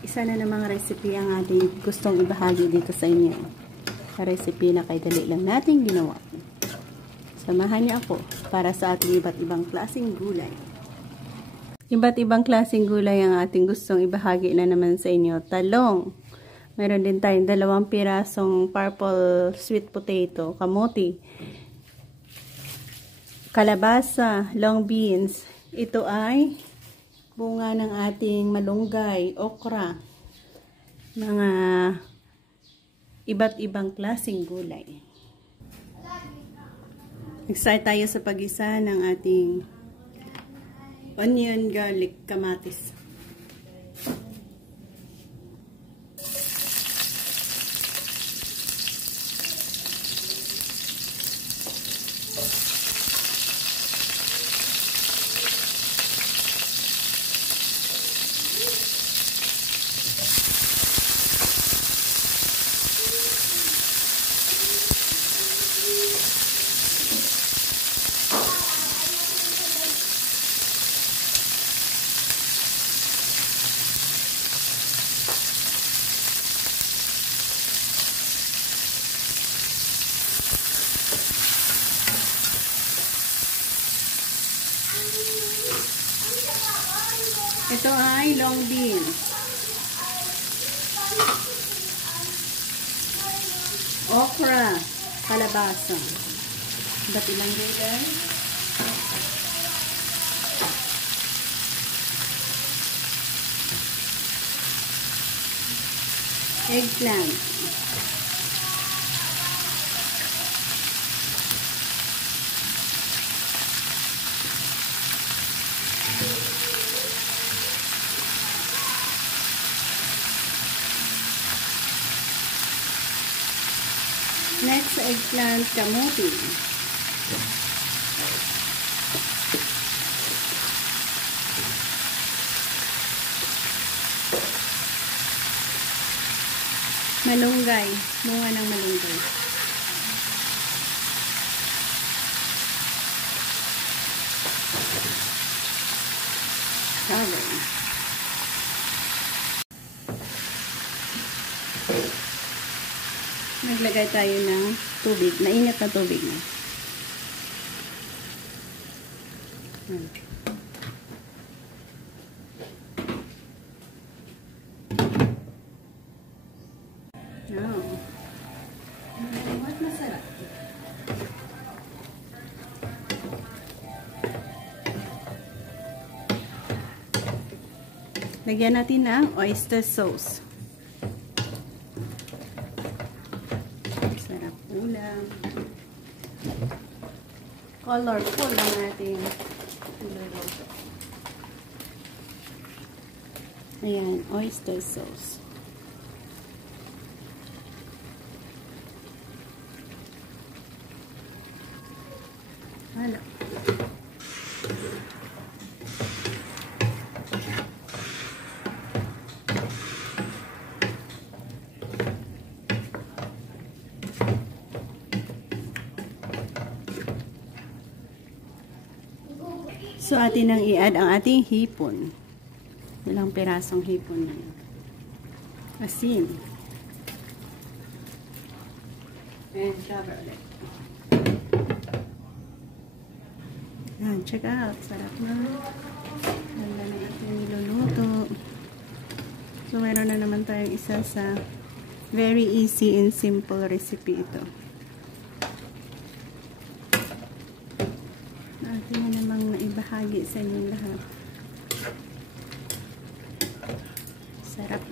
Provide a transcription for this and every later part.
Isa na namang recipe ang ating gustong ibahagi dito sa inyo. Sa recipe na kay dali lang nating ginawa. Samahan niyo ako para sa ating iba't ibang klaseng gulay. Iba't ibang klaseng gulay ang ating gustong ibahagi na naman sa inyo. Talong. Meron din tayong 2 pirasong purple sweet potato, kamote, kalabasa, long beans. Ito ay bunga ng ating malunggay, okra, mga iba't ibang klaseng gulay. Nag-start tayo sa pag-isa ng ating onion, garlic, kamatis. Ito ay long beans, okra, kalabasa, iba't ibang gulay, eggplant, next eggplant, kamote, malunggay, bunga ng malunggay, cover. Naglagay tayo ng tubig, mainit na tubig na. Now, what masarap. Lagyan natin ng oyster sauce. Sarap ulam. Colorful ang ating niluluto. Ayan, oyster sauce. Halo. So, atin nang i-add ang ating hipon. Ilang pirasong hipon na yun. Asin. And cover ulit. Yan, check out. Sarap na. Ganda na ating niluluto. So, meron na naman tayong isa sa very easy and simple recipe ito. Atin na namang naibahagi sa inyong lahat. Sarap.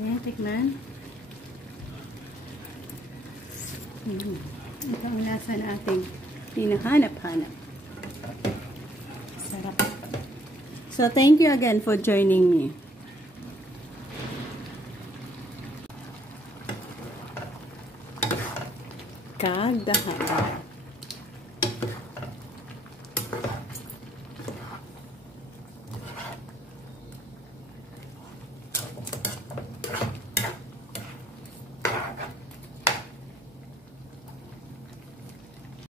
Ayan, tikman. Ito ang lasa na ating hinahanap-hanap. Sarap. So, thank you again for joining me. Kagdahan.